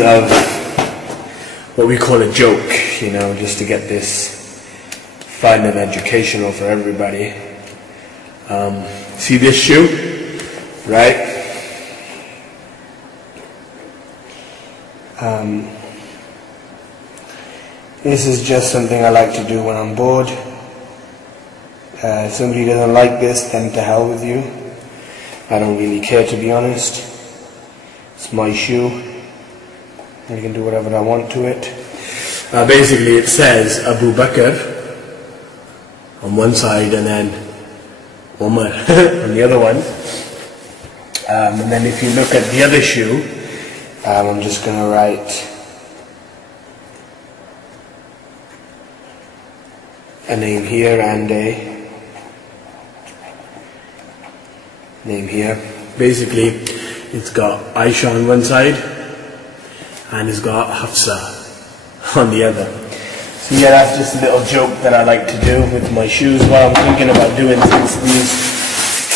of what we call a joke, you know, just to get this fun and educational for everybody. See this shoe, right? This is just something I like to do when I'm bored. If somebody doesn't like this, then to hell with you. I don't really care, to be honest. It's my shoe. I can do whatever I want to it. Basically it says Abu Bakr on one side and then Omar on the other one. And then if you look at the other shoe, I'm just going to write a name here and a name here. Basically it's got Aisha on one side and it's got Hafsa on the other. So yeah, that's just a little joke that I like to do with my shoes. What I'm thinking about doing, since these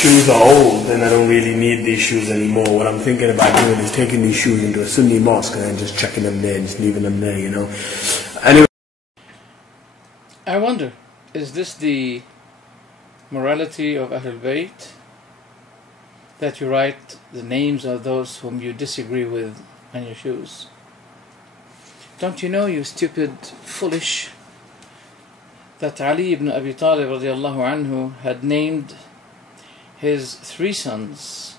shoes are old and I don't really need these shoes anymore, what I'm thinking about doing is taking these shoes into a Sunni mosque and then just chucking them there, just leaving them there, you know. Anyway, I wonder, is this the morality of Ahlul Bayt? That you write the names of those whom you disagree with on your shoes? Don't you know, you stupid, foolish, that Ali Bin Abi Taleb radiallahu anhu had named his 3 sons?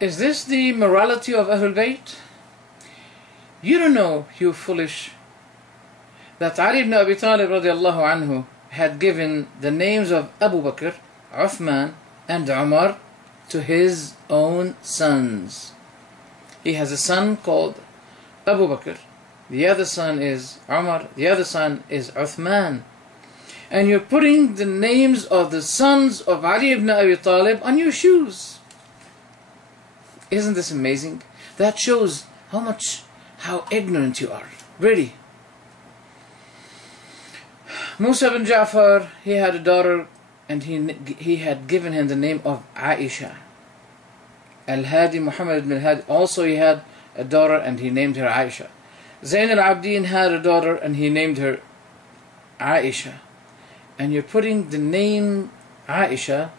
Is this the morality of Ahlul Bayt? You don't know, you foolish, that Ali Bin Abi Taleb radiallahu anhu had given the names of Abu Bakr, Uthman and Omar to his own sons. He has a son called Abu Bakr, the other son is Omar, the other son is Uthman. And you're putting the names of the sons of Ali ibn Abi Talib on your shoes. Isn't this amazing? That shows how ignorant you are, really. Musa bin Ja'far, he had a daughter and he had given him the name of Aisha. Al-Hadi, Muhammad ibn al-Hadi, also he had a daughter and he named her Aisha. Zayn al-Abdin had a daughter and he named her Aisha. And you're putting the name Aisha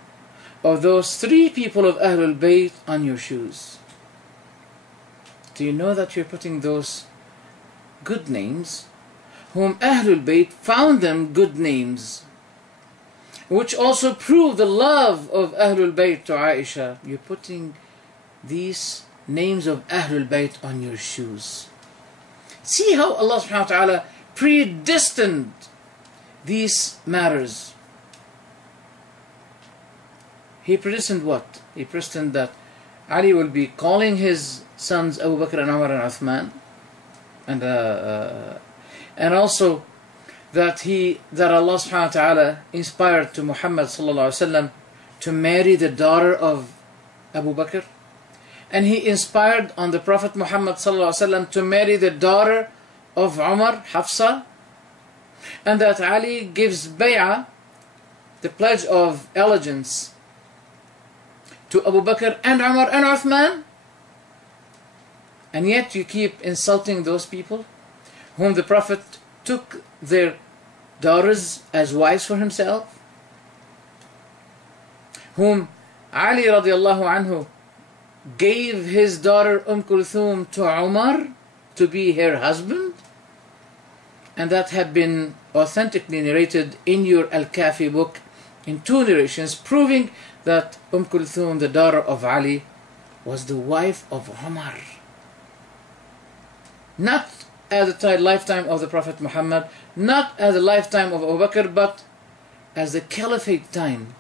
of those 3 people of Ahlul Bayt on your shoes. Do you know that you're putting those good names, whom Ahlul Bayt found them good names, which also prove the love of Ahlul Bayt to Aisha? You're putting these names of Ahlul Bayt on your shoes. See how Allah subhanahu wa ta'ala predestined these matters. He predestined what? He predestined that Ali will be calling his sons Abu Bakr and Omar and Uthman, and also that Allah subhanahu wa ta'ala inspired to Muhammad sallallahu alaihi wasallam to marry the daughter of Abu Bakr. And he inspired on the Prophet Muhammad ﷺ to marry the daughter of Umar, Hafsa, and that Ali gives bay'ah, the pledge of allegiance, to Abu Bakr and Umar and Uthman. And yet you keep insulting those people whom the Prophet took their daughters as wives for himself, whom Ali radiallahu anhu gave his daughter Kulthum to Umar to be her husband, and that had been authentically narrated in your Al-Kafi book in 2 narrations, proving that Kulthum, the daughter of Ali, was the wife of Umar, not at the lifetime of the Prophet Muhammad, not at the lifetime of Abu Bakr, but as the caliphate time,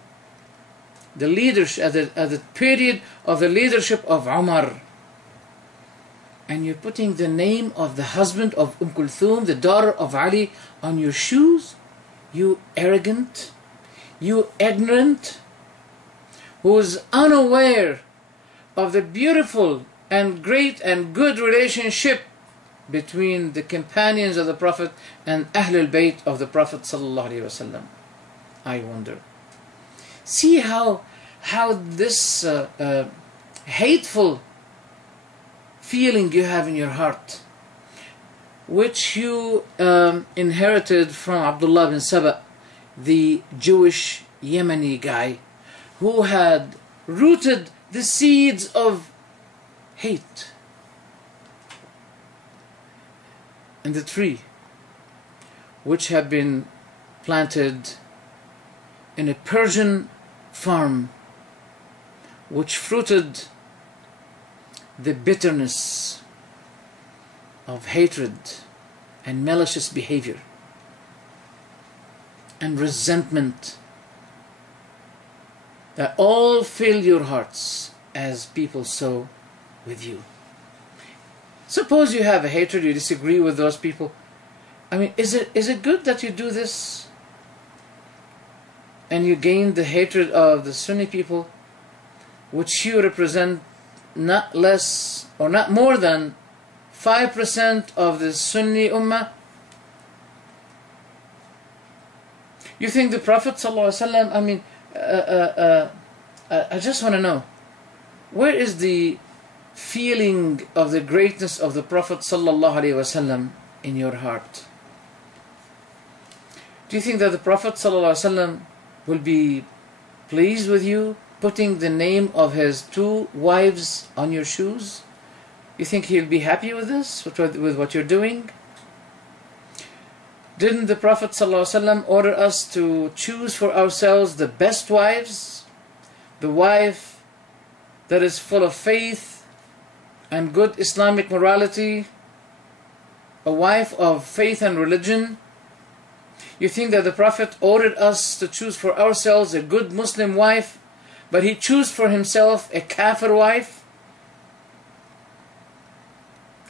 the leadership, at the period of the leadership of Umar. And you're putting the name of the husband of Kulthum, the daughter of Ali, on your shoes? You arrogant, you ignorant, who is unaware of the beautiful and great and good relationship between the companions of the Prophet and Ahlul Bayt of the Prophet sallallahu alaihi wasallam. I wonder. See how this hateful feeling you have in your heart, which you inherited from Abdullah bin Saba, the Jewish Yemeni guy who had rooted the seeds of hate in the tree, which had been planted in a Persian farm, which fruited the bitterness of hatred and malicious behavior and resentment that all fill your hearts as people sow with you. Suppose you have a hatred, you disagree with those people. I mean, is it good that you do this and you gain the hatred of the Sunni people, which you represent not less or not more than 5% of the Sunni Ummah? You think the Prophet ﷺ, I mean, I just want to know, where is the feeling of the greatness of the Prophet ﷺ in your heart? Do you think that the Prophet ﷺ will be pleased with you putting the name of his 2 wives on your shoes? You think he'll be happy with this, with what you're doing? Didn't the Prophet ﷺ order us to choose for ourselves the best wives? The wife that is full of faith and good Islamic morality, a wife of faith and religion. You think that the Prophet ordered us to choose for ourselves a good Muslim wife, but he chose for himself a kafir wife?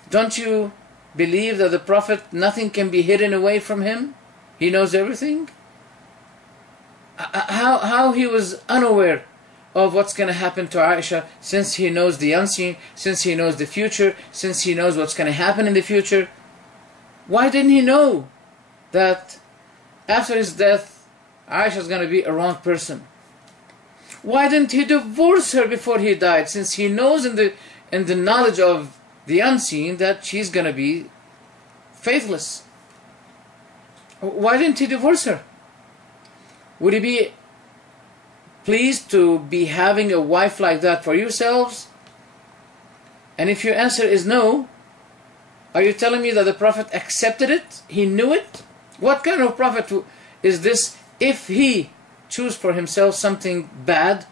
Don't you believe that the Prophet, nothing can be hidden away from him? He knows everything? How he was unaware of what's going to happen to Aisha, since he knows the unseen, since he knows the future, since he knows what's going to happen in the future? Why didn't he know that after his death Aisha is going to be a wrong person? Why didn't he divorce her before he died, since he knows in the knowledge of the unseen that she's going to be faithless? Why didn't he divorce her? Would he be pleased to be having a wife like that for yourselves? And if your answer is no, are you telling me that the Prophet accepted it? He knew it? What kind of Prophet is this if he choose for himself something bad,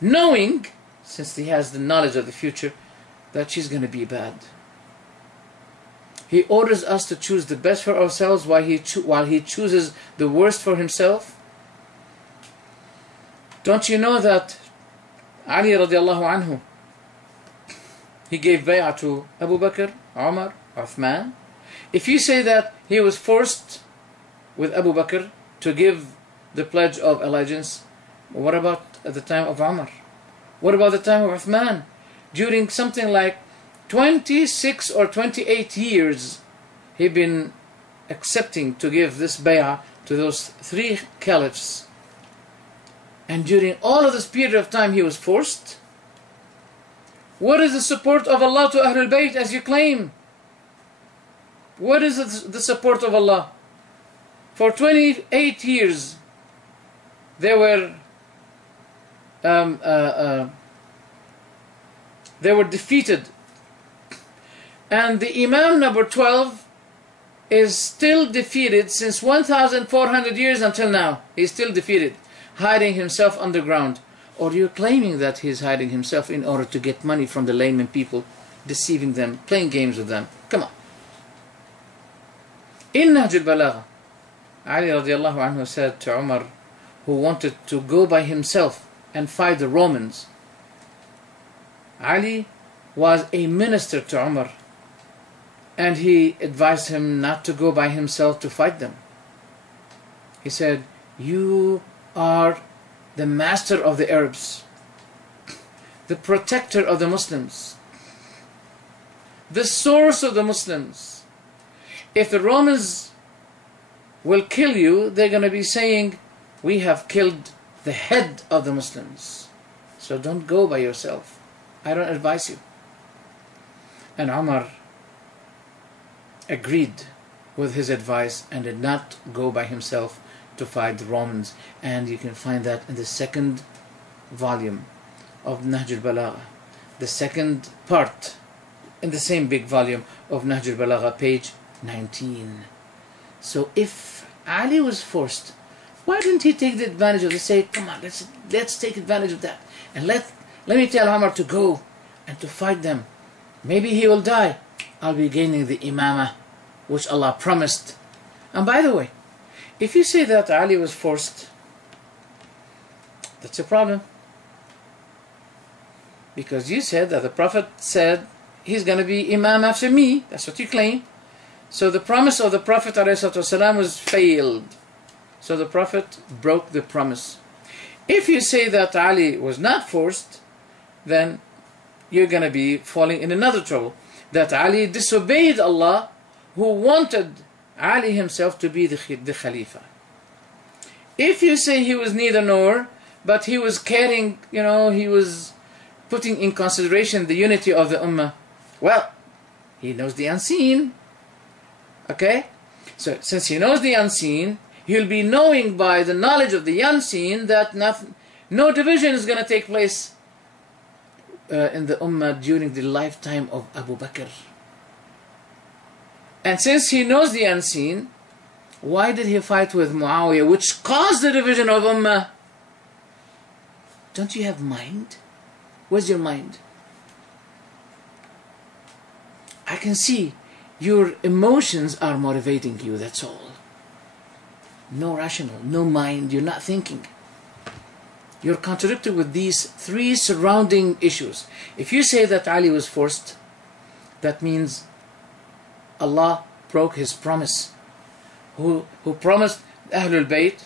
knowing, since he has the knowledge of the future, that she's going to be bad? He orders us to choose the best for ourselves while he chooses the worst for himself. Don't you know that Ali radiallahu anhu, he gave bay'ah to Abu Bakr, Omar, Uthman? If you say that he was forced with Abu Bakr to give the pledge of allegiance, what about at the time of Umar? What about the time of Uthman? During something like 26 or 28 years, he'd been accepting to give this bay'ah to those 3 caliphs. And during all of this period of time, he was forced. What is the support of Allah to Ahlul Bayt as you claim? What is the support of Allah? For 28 years, they were defeated. And the Imam number 12 is still defeated since 1,400 years until now. He's still defeated, hiding himself underground. Or you're claiming that he's hiding himself in order to get money from the layman people, deceiving them, playing games with them. Come on. In Nahj al-Balagha, Ali radiallahu anhu said to Umar, who wanted to go by himself and fight the Romans. Ali was a minister to Umar, and he advised him not to go by himself to fight them. He said, you are the master of the Arabs, the protector of the Muslims, the source of the Muslims. If the Romans will kill you, they're going to be saying, we have killed the head of the Muslims. So don't go by yourself. I don't advise you. And Umar agreed with his advice and did not go by himself to fight the Romans. And you can find that in the second volume of Nahj al-Balagha, the second part in the same big volume of Nahj al-Balagha, page 19. So if Ali was forced, why didn't he take the advantage of this? Say, come on, let's take advantage of that, and let me tell Umar to go and to fight them. Maybe he will die. I'll be gaining the imamah which Allah promised. And by the way, if you say that Ali was forced, that's a problem. Because you said that the Prophet said he's going to be imam after me. That's what you claim. So the promise of the Prophet ﷺ was failed. So the Prophet broke the promise. If you say that Ali was not forced, then you're going to be falling in another trouble. That Ali disobeyed Allah, who wanted Ali himself to be the Khalifa. If you say he was neither nor, but he was caring, he was putting in consideration the unity of the Ummah, well, he knows the unseen. Okay? So since he knows the unseen, he'll be knowing by the knowledge of the unseen that no division is going to take place in the Ummah during the lifetime of Abu Bakr. And since he knows the unseen, why did he fight with Muawiyah, which caused the division of Ummah? Don't you have mind? Where's your mind? I can see your emotions are motivating you, that's all. No rational, no mind, you're not thinking. You're contradicted with these three surrounding issues. If you say that Ali was forced, that means Allah broke His promise. Who promised Ahlul Bayt,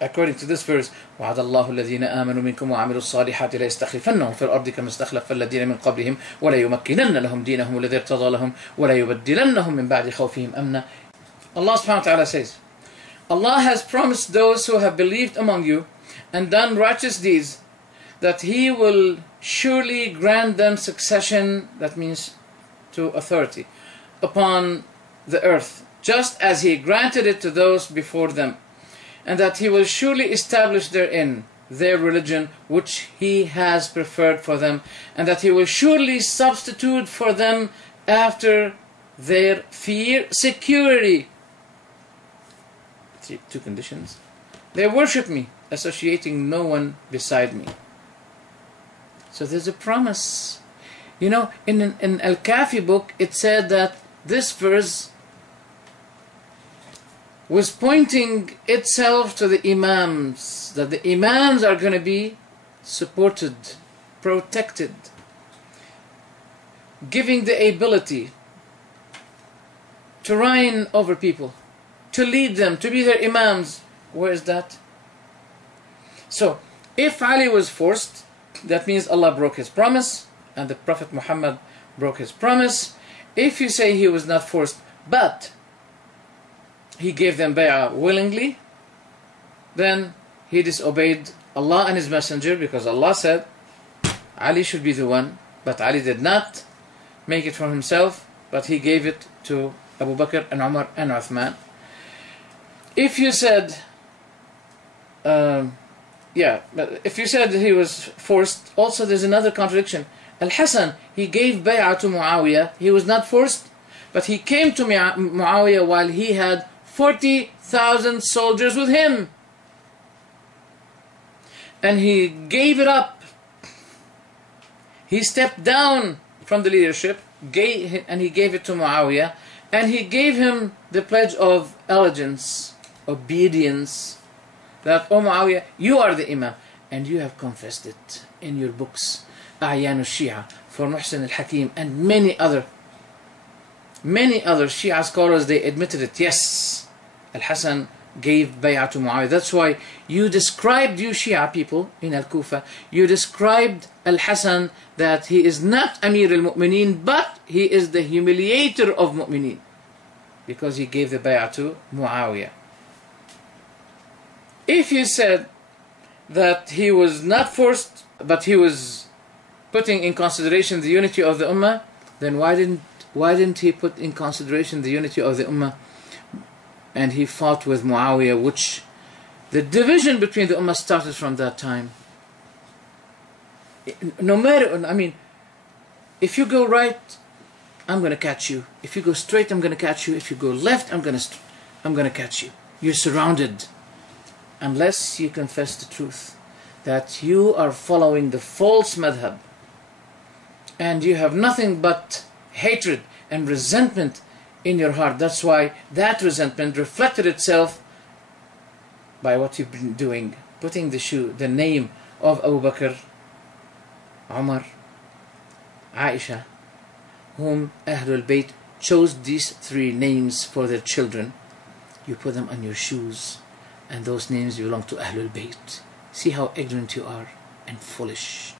according to this verse, وَعَدَ اللَّهُ الَّذِينَ آمَنُوا مِنكُمْ وَعَمِلُوا الصَّالِحَاتِ لَيَسْتَخْلِفَنَّهُمْ فِي الْأَرْضِ كَمَا اسْتَخْلَفَ الَّذِينَ مِنْ قَبْلِهِمْ وَلَيُمَكِّنَنَّ لَهُمْ دِينَهُمُ الَّذِي ارْتَضَىٰ لَهُمْ وَلَيُبَدِّلَنَّهُمْ مِنْ بَعْدِ خَوْفِهِمْ أَمْنًا. Allah subhanahu wa ta'ala says, Allah has promised those who have believed among you and done righteous deeds that He will surely grant them succession, that means to authority, upon the earth, just as He granted it to those before them, and that He will surely establish therein their religion which He has preferred for them, and that He will surely substitute for them after their fear security. Two conditions. They worship me, associating no one beside me. So there's a promise. In Al-Kafi book, it said that this verse was pointing itself to the Imams, that the Imams are going to be supported, protected, giving the ability to reign over people, to lead them, to be their Imams. Where is that? So, if Ali was forced, that means Allah broke His promise, and the Prophet Muhammad broke His promise. If you say he was not forced, but he gave them bay'ah willingly, then he disobeyed Allah and His Messenger, because Allah said Ali should be the one, but Ali did not make it for himself, but he gave it to Abu Bakr and Omar and Uthman. If you said but if you said he was forced, also there's another contradiction. Al-Hasan, he gave bay'ah to Muawiyah. He was not forced, but he came to Muawiyah while he had 40,000 soldiers with him. And he gave it up. He stepped down from the leadership, and he gave it to Muawiyah, and he gave him the pledge of allegiance, obedience, that, oh Muawiyah, you are the Imam, and you have confessed it in your books, A'yan al-Shia, for Muhsin al-Hakim, and many other Shia scholars, they admitted it. Yes, Al-Hasan gave bay'ah to Muawiyah. That's why you Shia people in Al-Kufa, you described Al-Hasan that he is not Amir al-Mu'mineen, but he is the humiliator of Mu'mineen, because he gave the bay'ah to Muawiyah. If you said that he was not forced, but he was putting in consideration the unity of the Ummah, then why didn't he put in consideration the unity of the Ummah, and he fought with Muawiyah, which the division between the Ummah started from that time. No matter, I mean, if you go right, I'm going to catch you. If you go straight, I'm going to catch you. If you go left, I'm going to catch you. You're surrounded. Unless you confess the truth, that you are following the false madhab, and you have nothing but hatred and resentment in your heart. That's why that resentment reflected itself by what you've been doing, putting the name of Abu Bakr, Omar, Aisha, whom Ahlul Bayt chose these three names for their children. You put them on your shoes, and those names belong to Ahlul Bayt. See how ignorant you are and foolish.